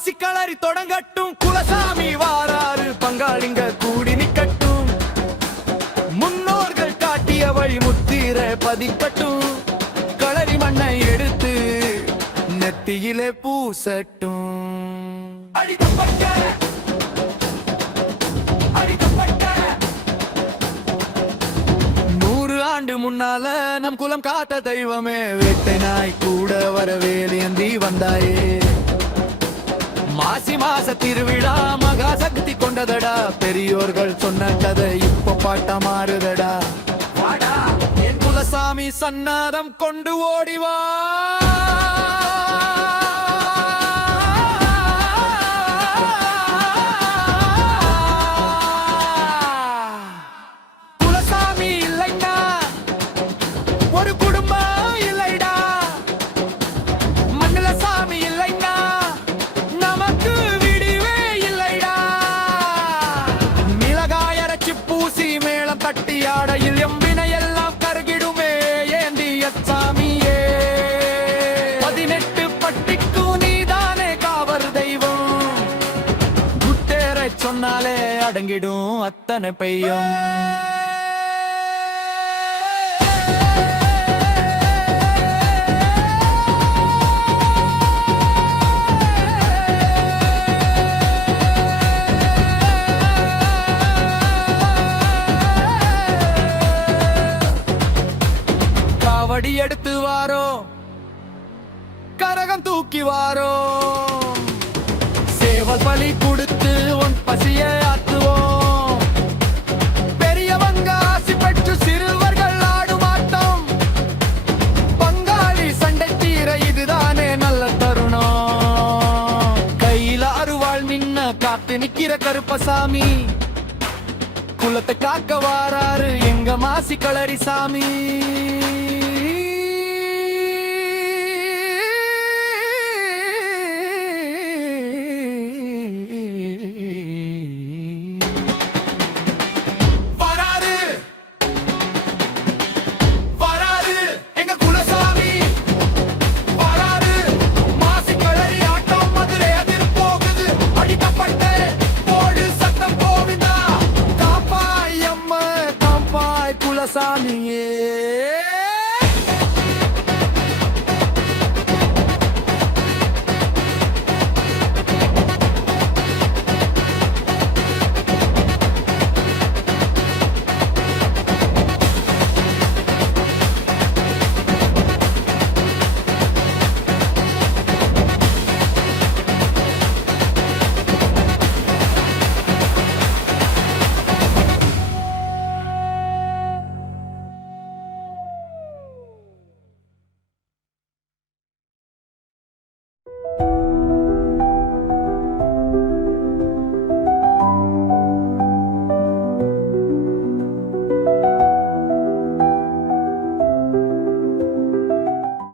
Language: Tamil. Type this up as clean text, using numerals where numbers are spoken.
மாசி களரி தொடங்கட்டும், குலசாமி வாராறு பங்காளிங்க கூடி நிக்கட்டும், முன்னோர்கள் காட்டிய வழி முத்திர பதிக்கட்டும், களரி மண்ணை எடுத்து நெத்தியிலே பூசட்டும். அடிக்கப்பட்ட 100 ஆண்டு முன்னால நம் குலம் காத்த தெய்வமே, வேட்டை நாய் கூட வரவேலியந்தி வந்தாயே. மாசி மாச திருவிழா மகா சக்தி கொண்டதடா, பெரியோர்கள் சொன்ன கதை இப்ப பாட்ட மாறுதடா. என் குலசாமி சன்னாதம் கொண்டு ஓடிவா. குலசாமி இல்லைன்னா ஒரு குடும்பம் இல்லைடா, மண்ணுல சாமி இல்லைன்னா நமக்கு விடிவே இல்லைடா. மிளகாய் அரைச்சு பூசி மேளம் தட்டி ஆடையில் எம்பினை எல்லாம் கருகிடுமே ஏந்திய சாமியே. 18 பட்டிக்கு நீதானே காவர் தெய்வம், குட்டேரை சொன்னாலே அடங்கிடும் அத்தனை பெய்யும். காவடி எடுத்து வாரோ, கரகம் தூக்கி வாரோ, சேவல் பலி கொடுத்து உன் பசிய ஆத்துவோம். பெரியவங்க ஆசி பெற்று சிறுவர்கள் ஆடும் ஆட்டம், பங்காளி சண்டை தீர இதுதானே நல்ல தருணம். கையில அருவாள் நின்ன காத்து நிக்கிற கருப்பசாமி, குலத்தை காக்க வாராரு எங்க மாசி களரி சாமி.